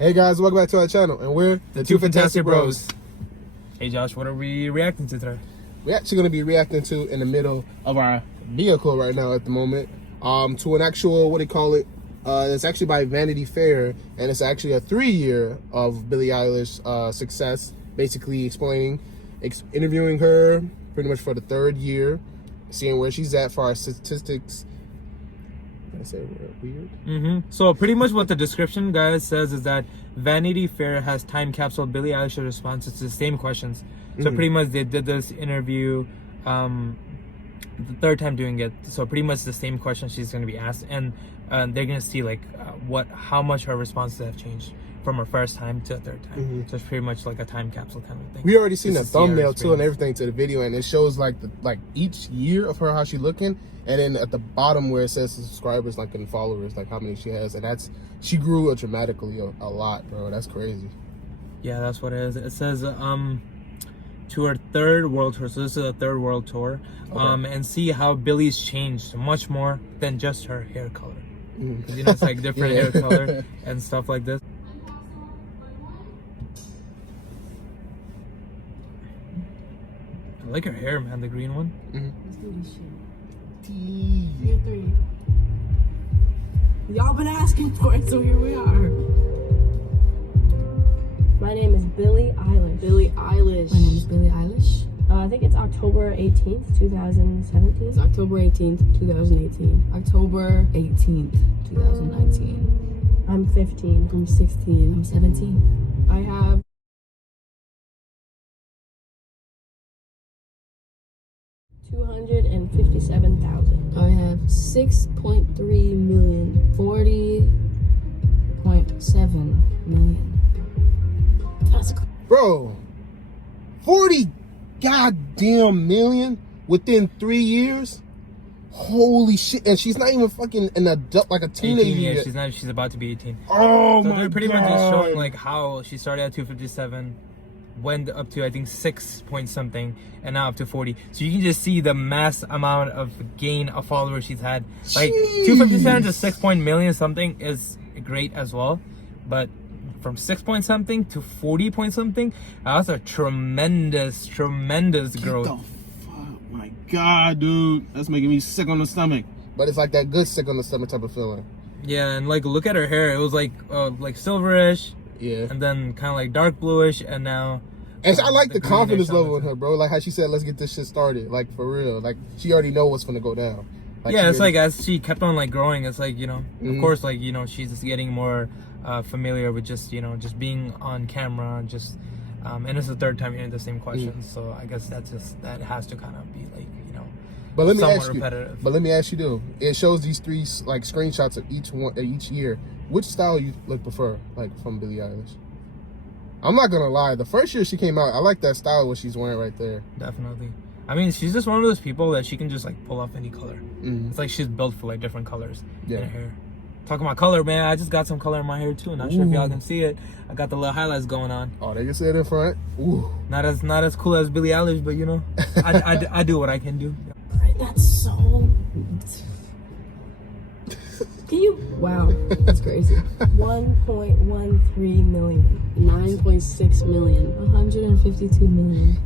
Hey guys, welcome back to our channel, and we're the two fantastic bros. Hey Josh, what are we reacting to today? We're actually going to be reacting to in the middle of our vehicle right now at the moment, to an actual, what do you call it? It's actually by Vanity Fair, and it's actually a 3-year of Billie Eilish success, basically interviewing her pretty much for the 3rd year, seeing where she's at for our statistics. I say weird. So pretty much what the description, guys, says is that Vanity Fair has time capsuled Billie Eilish's responses to the same questions. So pretty much they did this interview the 3rd time doing it. So pretty much the same question she's going to be asked, and they're going to see like how much her responses have changed from her first time to the 3rd time. So it's pretty much like a time capsule kind of thing. We already seen the thumbnail too and everything to the video, and it shows like each year of her, how she looking, and then at the bottom where it says subscribers like and followers, like how many she has, and she grew dramatically a lot, bro. That's crazy. Yeah, that's what it is. It says to her 3rd world tour. So this is a 3rd world tour. Okay. And see how Billie's changed much more than just her hair color. Because you know it's like different hair color and stuff like this. I like her hair, man, the green one. Let's do this shit. Year 3. Y'all been asking for it, so here we are. My name is Billie Eilish. Billie Eilish. My name is Billie Eilish. I think it's October 18th, 2017. It's October 18th, 2018. October 18th, 2019. I'm 15. I'm 16. I'm 17. I have 257,000. I have 6.3 million. 40.7 million. That's Bro, 40 goddamn million within 3 years? Holy shit. And she's not even fucking an adult, like a teenager. 18, yeah, yet. she's about to be 18. Oh so my they're pretty God. much just showing like how she started at 257, went up to I think 6 point something, and now up to 40. So you can just see the mass amount of gain of followers she's had. Like 257 to 6 point million something is great as well, but from 6 point something to 40 point something, that's a tremendous growth. What the fuck? My God, dude, that's making me sick on the stomach. But it's like that good sick on the stomach type of feeling. Yeah, and like look at her hair. It was like silverish. Yeah. And then kind of like dark bluish, and now. And I like the confidence level in her, bro. Like how she said, "Let's get this shit started." Like for real. Like she already know what's gonna go down. Like, yeah, it's like as she kept on like growing, it's like, you know, of course, like, you know, she's just getting more familiar with just, you know, just being on camera, just and it's the 3rd time hearing the same questions, so I guess that has to kind of be like, you know, but let me somewhat ask you, repetitive. But let me ask you, though, it shows these 3 like screenshots of each year. Which style you like prefer, like from Billie Eilish? I'm not gonna lie, the first year she came out, I like that style what she's wearing right there. Definitely. I mean, she's just one of those people that she can just like pull off any color. It's like she's built for like different colors in her hair. Talking about color, man, I just got some color in my hair too. Not sure if y'all can see it. I got the little highlights going on. Oh, they can see it in front. Ooh. Not as cool as Billie Eilish, but you know, I do what I can do. that's so. Can you? Wow, that's crazy. 1.13 million. 9.6 million. 152 million.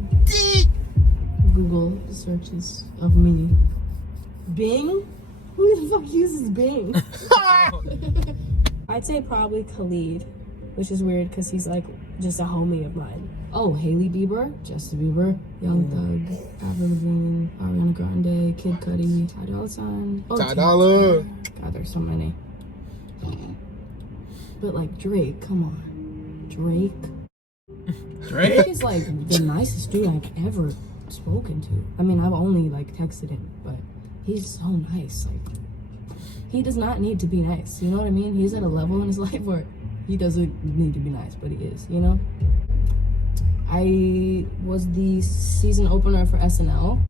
Google searches of me. Bing? Who the fuck uses Bing? I'd say probably Khalid, which is weird because he's like just a homie of mine. Oh, Hailey Bieber, Justin Bieber, Young Thug, Avril Lavigne, Ariana Grande, Kid Cudi, Ty Dolla $ign. Oh, Ty Dolla. God, there's so many. But like Drake, come on. Drake is like the nicest dude I've ever spoken to. I mean, I've only like texted him, but he's so nice. Like, he does not need to be nice, you know what I mean? He's at a level in his life where he doesn't need to be nice, but he is, you know? I was the season opener for SNL.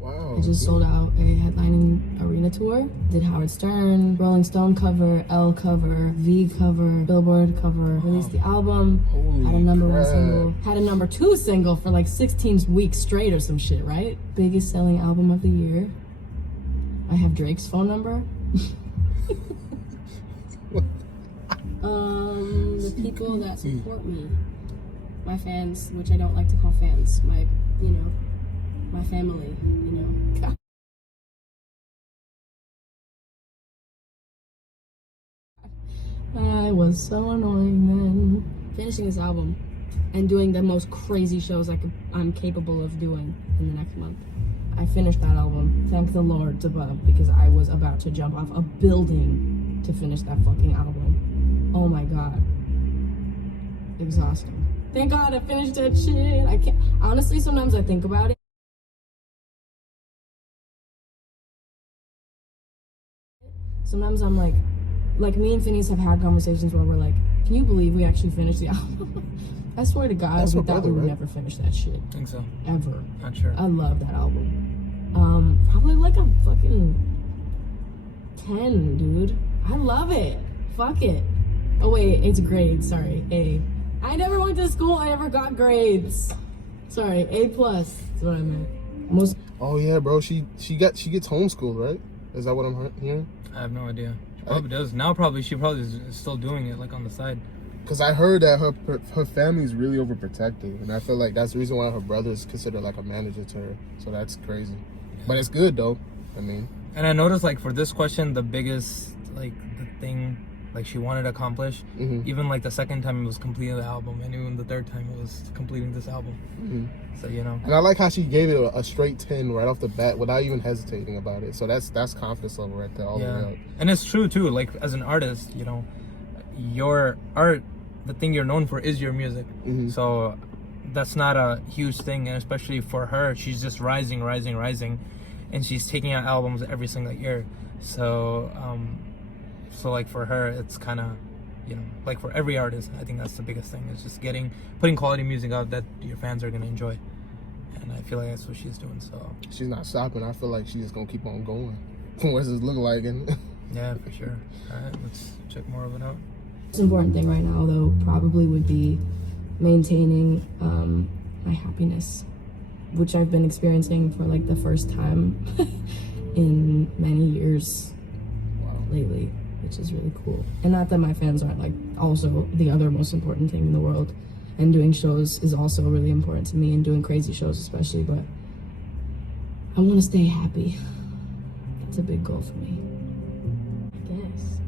Wow. I just sold out a headlining arena tour. Did Howard Stern, Rolling Stone cover, Elle cover, V cover, Billboard cover. Released the album. Had a #1 single. Had a #2 single for like 16 weeks straight or some shit, right? Biggest selling album of the year. I have Drake's phone number. The people that support me, my fans, which I don't like to call fans, my family, God. I was so annoying then. Finishing this album and doing the most crazy shows I'm capable of doing in the next month. I finished that album, thank the Lord above, because I was about to jump off a building to finish that fucking album. Oh my God. Exhausting. Thank God I finished that shit. I can't, honestly, sometimes I think about it. Sometimes I'm like me and Phineas have had conversations where we're like, can you believe we actually finished the album? I swear to God, we thought we would never finish that shit. I think so. Ever. Not sure. I love that album. Probably like a fucking 10, dude. I love it. Fuck it. Oh wait, it's grades, sorry, A. I never went to school, I never got grades. Sorry, A+, that's what I meant. Oh yeah, bro, she gets homeschooled, right? Is that what I'm hearing? I have no idea. She probably does. Now she probably is still doing it like on the side. Because I heard that her family's really overprotective, and I feel like that's the reason why her brother's considered like a manager to her. So that's crazy. But it's good though. I mean. And I noticed like for this question, the biggest like the thing like she wanted to accomplish, even like the second time it was completing the album, and even the third time it was completing this album. So and I like how she gave it a straight 10 right off the bat without even hesitating about it. So that's confidence level right there all the way up. And it's true too, like as an artist, your art, the thing you're known for is your music. So that's not a huge thing, and especially for her, she's just rising, and she's taking out albums every single year. So like for her, it's kind of, like for every artist, I think that's the biggest thing, is just putting quality music out that your fans are gonna enjoy. And I feel like that's what she's doing. So she's not stopping. I feel like she's just gonna keep on going. What's this look like? Yeah, for sure. All right, let's check more of it out. The most important thing right now, though, probably would be maintaining my happiness, which I've been experiencing for like the first time in many years lately, which is really cool. And not that my fans aren't like also the other most important thing in the world, and doing shows is also really important to me, and doing crazy shows especially, but I want to stay happy. That's a big goal for me, I guess.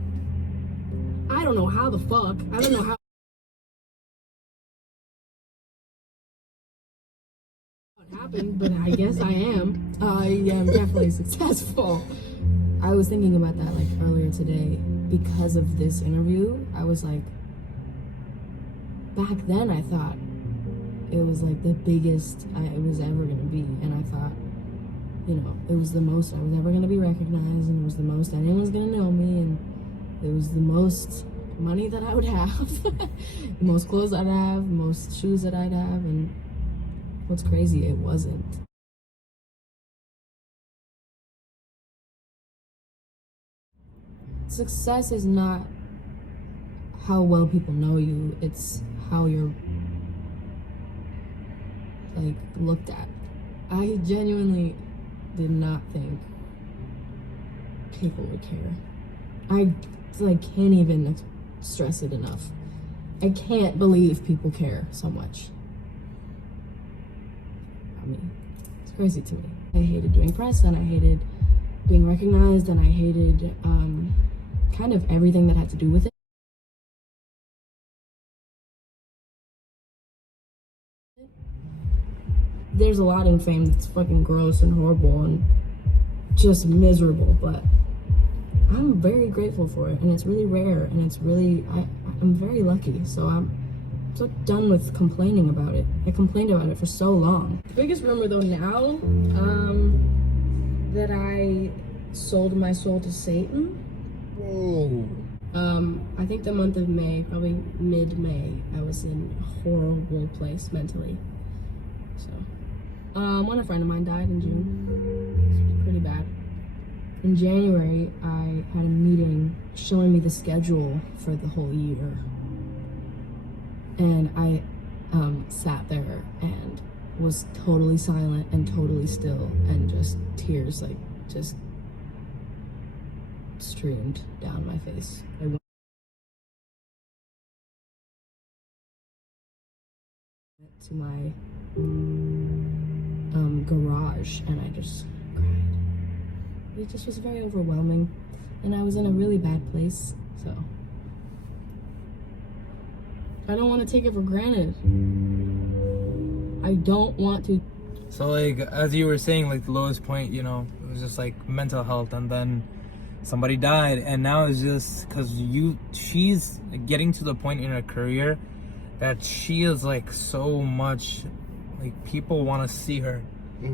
I don't know how the fuck, I don't know how it happened, but I guess I am. I am definitely successful. I was thinking about that like earlier today because of this interview. I was like, back then I thought it was like the biggest it was ever gonna be, and I thought, it was the most I was ever gonna be recognized, and it was the most anyone's gonna know me, and it was the most money that I would have, the most clothes I'd have, the most shoes that I'd have, and what's crazy, it wasn't. Success is not how well people know you, it's how you're like looked at. I genuinely did not think people would care. I can't even stress it enough. I can't believe people care so much. I mean, it's crazy to me. I hated doing press, and I hated being recognized, and I hated kind of everything that had to do with it. There's a lot in fame that's fucking gross and horrible and just miserable, but I'm very grateful for it, and it's really rare, and it's really, I'm very lucky, so I'm so done with complaining about it. I complained about it for so long. The biggest rumor though now, that I sold my soul to Satan. Whoa. I think the month of May, probably mid-May, I was in a horrible place mentally. So, when a friend of mine died in June, it was pretty bad. In January, I had a meeting showing me the schedule for the whole year. And I sat there and was totally silent and totally still, and just tears, like, just streamed down my face. I went to my garage and I just cried. It just was very overwhelming, and I was in a really bad place, so I don't want to take it for granted. I don't want to. So like, as you were saying, like the lowest point, you know, it was just like mental health, and then somebody died, and now it's just because she's getting to the point in her career that she is like so much, like people want to see her.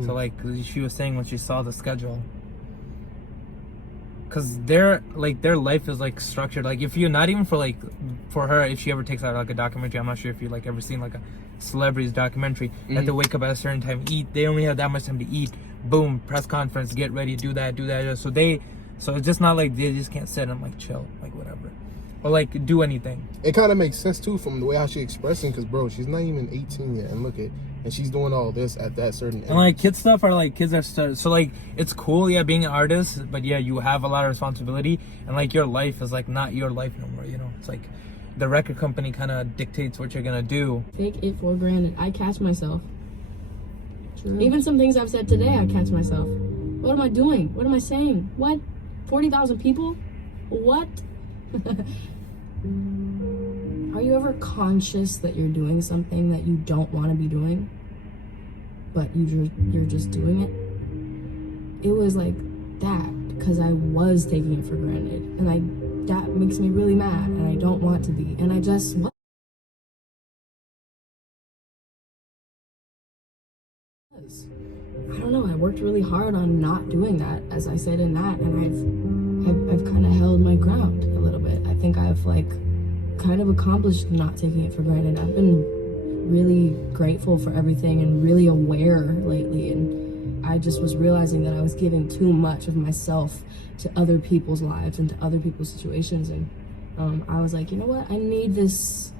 So like she was saying when she saw the schedule, because their life is like structured. Like if you're not even for her, if she ever takes out like a documentary, I'm not sure if you like ever seen like a celebrities documentary. They have to wake up at a certain time, eat. They only have that much time to eat. Boom, press conference, get ready, do that. So it's just not like they just can't sit and like chill, like whatever, or like do anything. It kind of makes sense too from the way how she expressing, because bro, she's not even 18 yet, and she's doing all this at that certain age. And like kids are so like it's cool, yeah, being an artist, but yeah, you have a lot of responsibility, and like your life is like not your life no more, you know. It's like the record company kind of dictates what you're gonna do. Take it for granted. I catch myself. True. Even some things I've said today, I catch myself. What am I doing? What am I saying? What? 40,000 people? What? Are you ever conscious that you're doing something that you don't want to be doing, but you're just doing it? It was like that because I was taking it for granted, and that makes me really mad, and I don't want to be, and I just was. I don't know. I worked really hard on not doing that, as I said in that, and I've kind of held my ground a little bit. I think I've like kind of accomplished not taking it for granted. I've been really grateful for everything and really aware lately, and I just was realizing that I was giving too much of myself to other people's lives and to other people's situations, and I was like, you know what, I need this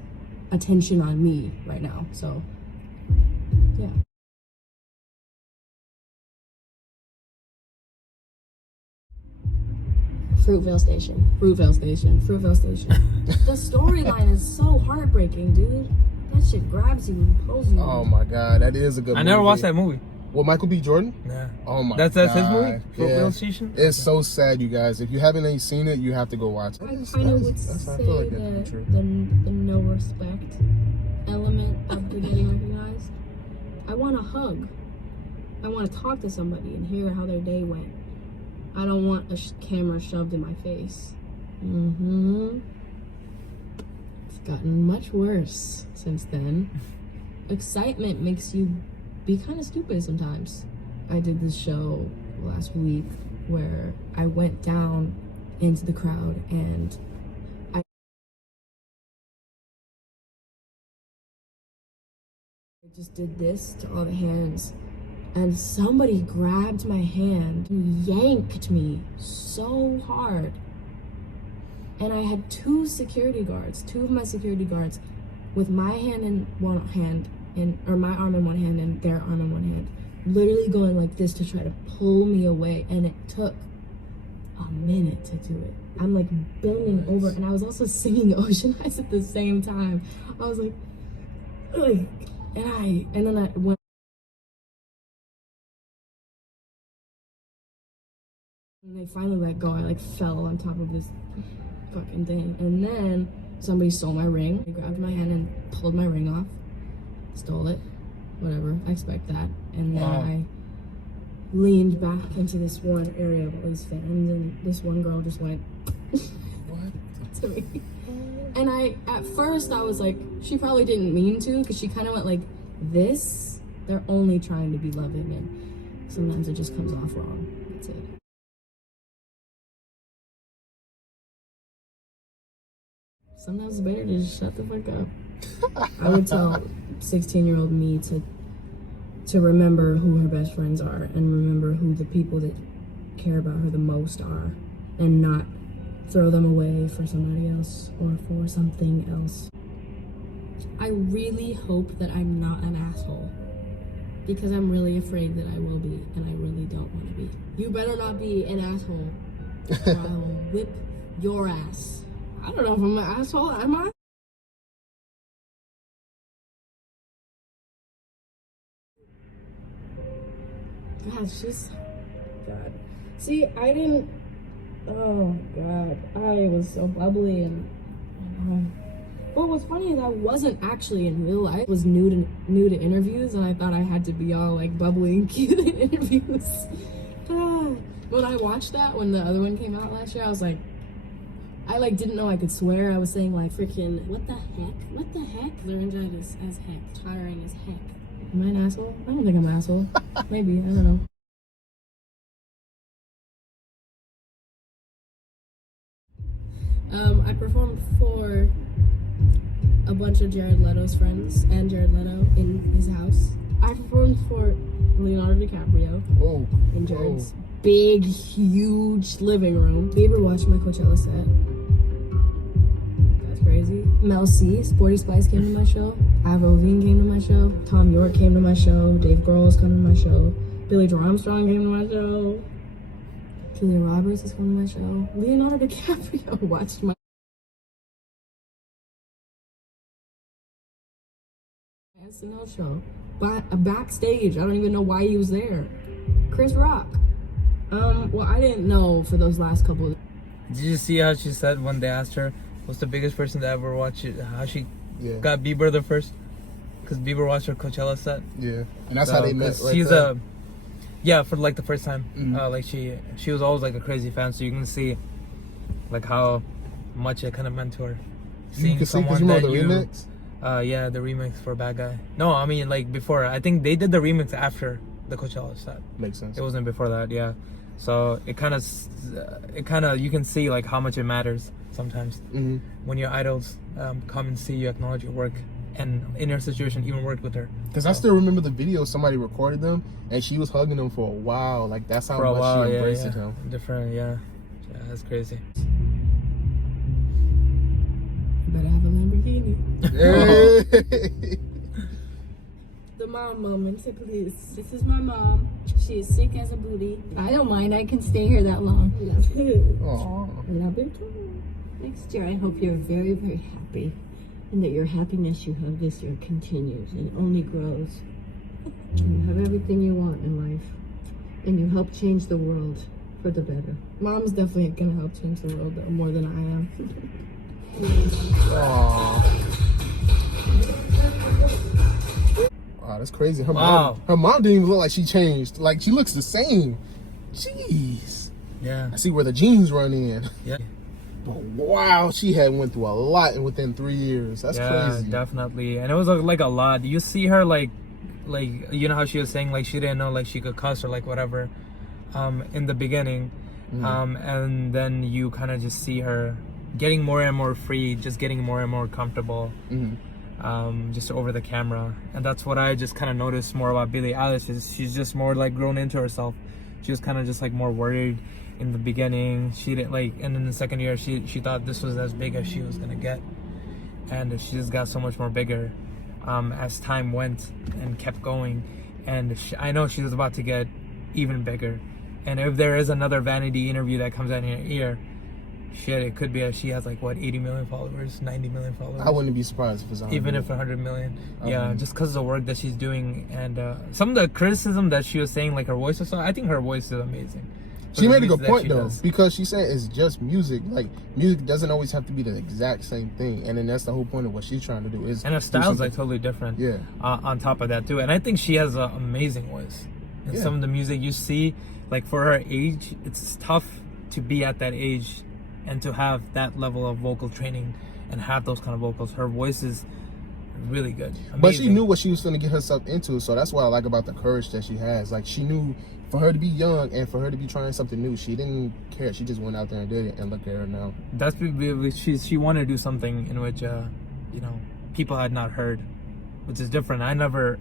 attention on me right now. So yeah. Fruitvale Station. The storyline is so heartbreaking, dude. That shit grabs you and pulls you. Oh my god, that is a good movie. I never watched that movie. Well, Michael B. Jordan? Yeah. Oh my That's god. his movie? Yeah. Fruitvale Station? It's so sad, you guys. If you haven't seen it, you have to go watch it. I kind of would say the no respect element of the getting recognized. I want a hug. I want to talk to somebody and hear how their day went. I don't want a camera shoved in my face. It's gotten much worse since then. Excitement makes you be kind of stupid sometimes. I did this show last week where I went down into the crowd and I just did this to all the hands, and somebody grabbed my hand and yanked me so hard. And I had two of my security guards with my hand in one hand, or my arm in one hand and their arm in one hand, literally going like this to try to pull me away, and it took a minute to do it. I'm like bending over, and I was also singing Ocean Eyes at the same time. I was like, ugh. And then I went. And they finally let go. I like fell on top of this fucking thing, and then somebody stole my ring. They grabbed my hand and pulled my ring off. Stole it. Whatever. I expect that. And then I leaned back into this one area of all these fans, and this one girl just went to me. And at first I was like, she probably didn't mean to, because she kind of went like this. They're only trying to be loving, and sometimes it just comes off wrong. That's it. Sometimes it's better to just shut the fuck up. I would tell 16-year-old me to remember who her best friends are, and remember who the people that care about her the most are, and not throw them away for somebody else or for something else. I really hope that I'm not an asshole, because I'm really afraid that I will be, and I really don't want to be. You better not be an asshole. or I will whip your ass. I don't know if I'm an asshole. Am I? God, she's... God. See, I didn't... Oh, God. I was so bubbly and... What was funny is I wasn't actually in real life. I was new to interviews, and I thought I had to be all, like, bubbly and cute in interviews. When I watched that, when the other one came out last year, I was like... I, like, didn't know I could swear. I was saying, like, freaking... What the heck? What the heck? Laryngitis as heck. Tiring as heck. Am I an asshole? I don't think I'm an asshole. Maybe. I don't know. I performed for a bunch of Jared Leto's friends and Jared Leto in his house. I performed for Leonardo DiCaprio in Jared's big, huge living room. Bieber watched my Coachella set. That's crazy. Mel C, Sporty Spice came to my show. Avril Lavigne came to my show. Tom York came to my show. Dave Grohl's come to my show. Billy Joe Armstrong came to my show. Julia Roberts is coming to my show. Leonardo DiCaprio watched my SNL show. Backstage, I don't even know why he was there. Chris Rock. Well, I didn't know for those last couple of... Did you see how she said when they asked her what's the biggest person to ever watch it? How she got Bieber the first? Because Bieber watched her Coachella set. Yeah, and that's how they met. She's for like the first time. Like she was always like a crazy fan, so you can see like how much it kind of meant to her. You can see because you know the remix. Yeah, the remix for Bad Guy. No, I mean like before. I think they did the remix after the Coachella set. Makes sense. It wasn't before that. Yeah, so it kind of you can see like how much it matters sometimes when your idols come and see you, acknowledge your work, and in her situation even work with her. Because I still remember the video, somebody recorded them and she was hugging him for a while. Like that's how much she embraced him. Different, yeah, that's crazy. You better have a Lamborghini. The mom moment, please. This is my mom. She is sick as a booty. I don't mind. I can stay here that long. Aww. Love it. Next year, I hope you're very, very happy, and that your happiness you have this year continues and only grows. And you have everything you want in life, and you help change the world for the better. Mom's definitely gonna help change the world more than I am. Aww. Wow, that's crazy. Her mom didn't even look like she changed. Like she looks the same. Jeez. Yeah. I see where the genes run in. Yeah. But wow, she had went through a lot within 3 years. That's crazy. Yeah, definitely. And it was like a lot. You see her like you know how she was saying like she didn't know like she could cuss or like whatever in the beginning. And then you kind of just see her getting more and more free, just getting more and more comfortable. Just over the camera. And that's what I just kind of noticed more about Billie Eilish is she's just more like grown into herself. She was kind of just like more worried in the beginning. She didn't like, and in the second year she thought this was as big as she was gonna get, and she just got so much more bigger as time went and kept going. And I know she was about to get even bigger. And if there is another Vanity interview that comes out in your ear, shit, it could be she has like what 80 million followers, 90 million followers. I wouldn't be surprised if it's 100 even million. if 100 million. Yeah, just because of the work that she's doing and some of the criticism that she was saying, like her voice or something. I think her voice is amazing. She made a good point though, because she said it's just music. Like music doesn't always have to be the exact same thing, and then that's the whole point of what she's trying to do. Is and her style's like totally different. Yeah. On top of that too, and I think she has an amazing voice. And some of the music you see, like for her age, it's tough to be at that age and to have that level of vocal training and have those kind of vocals. Her voice is really good. Amazing. But she knew what she was going to get herself into, so that's what I like about the courage that she has. Like she knew for her to be young and for her to be trying something new, she didn't care. She just went out there and did it, and look at her now. That's she wanted to do something in which people had not heard, which is different. I never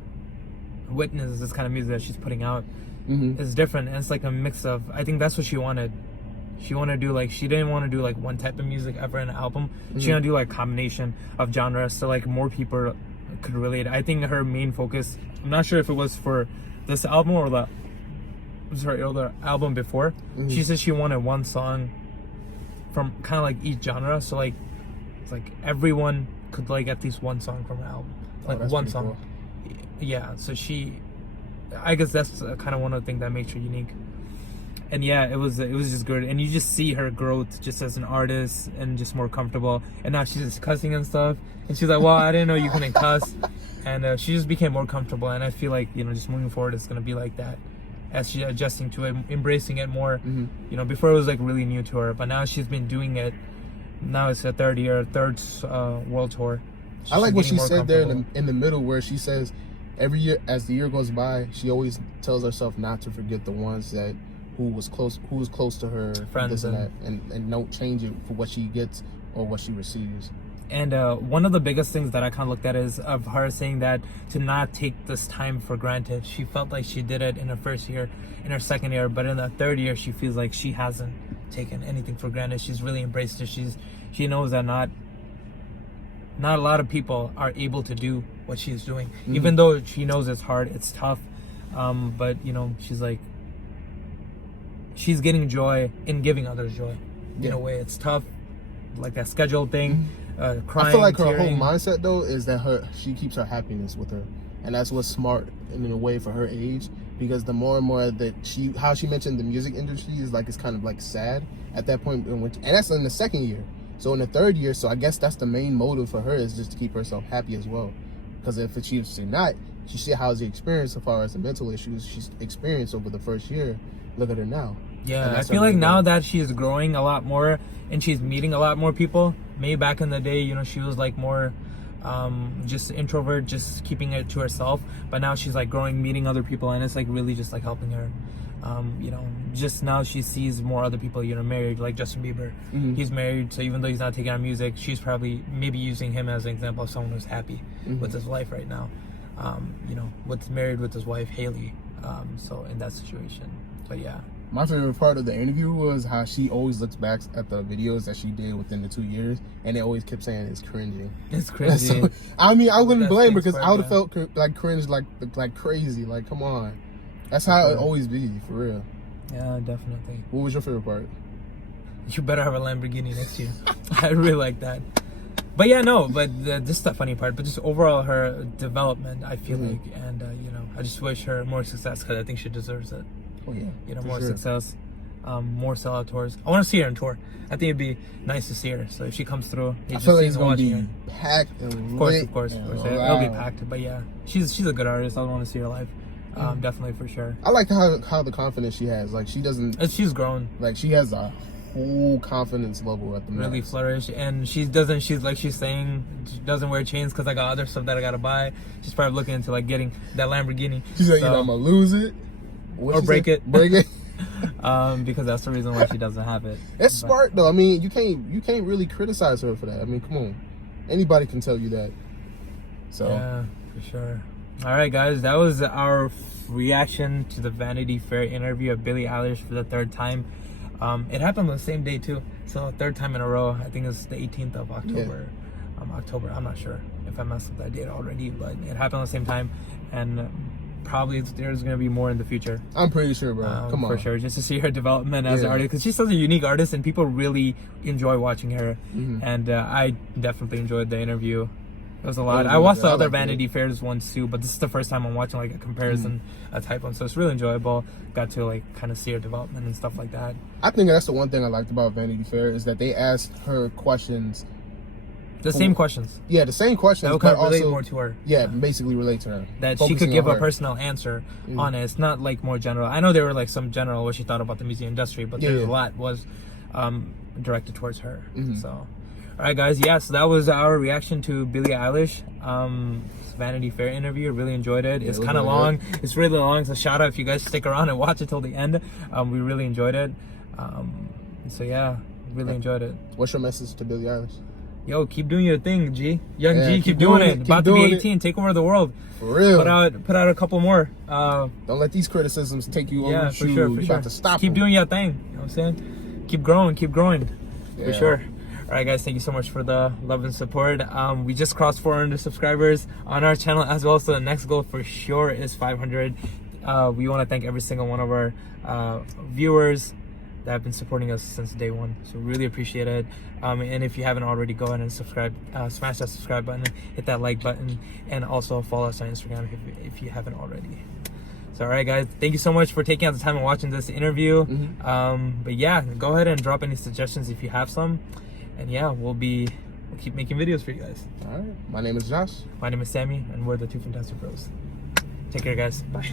witnessed this kind of music that she's putting out. It's different, and it's like a mix of, I think that's what she wanted. She wanted to do like, she didn't want to do like one type of music ever in an album. She wanted to do like a combination of genres so like more people could relate. I think her main focus, I'm not sure if it was for this album or was her other album before. She said she wanted one song from kind of like each genre. So like, it's like everyone could like at least one song from her album, like one song. Cool. Yeah. So I guess that's kind of one of the things that makes her unique. And yeah, it was just good, and you just see her growth just as an artist and just more comfortable. And now she's just cussing and stuff, and she's like, "Well, I didn't know you couldn't cuss," and she just became more comfortable. And I feel like just moving forward, it's gonna be like that as she's adjusting to it, embracing it more. Before it was like really new to her, but now she's been doing it. Now it's her third world tour. I like what she said there in the middle, where she says every year as the year goes by, she always tells herself not to forget the ones that who was close to her, friends, and don't change it for what she gets or what she receives. And one of the biggest things that I kind of looked at is of her saying that to not take this time for granted. She felt like she did it in her first year, in her second year, but in the third year she feels like she hasn't taken anything for granted. She's really embraced it. She knows that not a lot of people are able to do what she's doing, even though she knows it's hard, it's tough. But she's like, she's getting joy in giving others joy. In a way, it's tough, like that scheduled thing. Crying, I feel like tearing. her whole mindset though is that she keeps her happiness with her, and that's what's smart in a way for her age. Because the more and more that how she mentioned the music industry is like, it's kind of like sad at that point, and that's in the second year. So in the third year, so I guess that's the main motive for her, is just to keep herself happy as well. Because if she's not, she see how's the experience so far as the mental issues she's experienced over the first year. Look at her now. Yeah, I feel like now that she's growing a lot more and she's meeting a lot more people. Maybe back in the day, she was like more just introvert, just keeping it to herself. But now she's like growing, meeting other people, and it's like really just like helping her. Just now she sees more other people, married, like Justin Bieber. He's married, so even though he's not taking out music, she's probably maybe using him as an example of someone who's happy with his life right now. Married with his wife, Haley. So in that situation. But yeah. My favorite part of the interview was how she always looks back at the videos that she did within the 2 years, and they always kept saying it's cringing. It's cringy. So, I mean, I wouldn't blame her, because I would have felt like cringe, like crazy. Like, come on. That's how it always be, for real. Yeah, definitely. What was your favorite part? You better have a Lamborghini next year. I really like that. But yeah, no, but this is the funny part. But just overall, her development, I feel like, and I just wish her more success, because I think she deserves it. Oh yeah, more success, more sellout tours. I want to see her on tour. I think it'd be nice to see her. So if she comes through, I feel like it's gonna be packed and lit. Of course. It'll be packed. But yeah, she's a good artist. I want to see her live. Definitely, for sure. I like how the confidence she has. Like, she doesn't. She's grown. Like, she has a whole confidence level at the moment. Really flourish, and she's saying she doesn't wear chains because I got other stuff that I gotta buy. She's probably looking into like getting that Lamborghini. She's like, I'm gonna lose it. Or break it. Because that's the reason why she doesn't have it. It's smart though. I mean, you can't really criticize her for that. I mean, come on, anybody can tell you that. So yeah, for sure. All right, guys, that was our reaction to the Vanity Fair interview of Billie Eilish for the third time. It happened on the same day too, so third time in a row. I think it's the 18th of October. October. I'm not sure if I messed up that date already, but it happened on the same time, and probably there's gonna be more in the future. I'm pretty sure, bro. Come on, for sure. Just to see her development as an artist, because she's such a unique artist, and people really enjoy watching her. And I definitely enjoyed the interview. It was a lot. I watched the other Vanity Fairs ones too, but this is the first time I'm watching like a comparison, a type one. So it's really enjoyable. Got to like kind of see her development and stuff like that. I think that's the one thing I liked about Vanity Fair, is that they asked her questions. The same questions. Yeah, the same questions. That would kind of relate more to her. Yeah, basically relate to her. That she could give a personal answer on it. It's not like more general. I know there were like some general what she thought about the music industry, but there's a lot was directed towards her. So, all right, guys. So that was our reaction to Billie Eilish Vanity Fair interview. Really enjoyed it. It's kind of long. Good. It's really long. So shout out if you guys stick around and watch it till the end. We really enjoyed it. So yeah, really enjoid it. What's your message to Billie Eilish? Yo, keep doing your thing, G. G, keep doing it. About to be 18, take over the world. For real. Put out a couple more. Don't let these criticisms take you over your shoe. Sure, you got to stop Keep them. doing your thing. You know what I'm saying? Keep growing. For sure. All right, guys, thank you so much for the love and support. We just crossed 400 subscribers on our channel as well, so the next goal for sure is 500. we want to thank every single one of our viewers that have been supporting us since day one. So really appreciate it. And if you haven't already, go ahead and subscribe. Smash that subscribe button, hit that like button, and also follow us on Instagram if you haven't already. So all right, guys, thank you so much for taking out the time and watching this interview. But yeah, go ahead and drop any suggestions if you have some. And yeah, we'll keep making videos for you guys. All right. My name is Josh. My name is Sammy, and we're the Two Fantastic Bros. Take care, guys. Bye.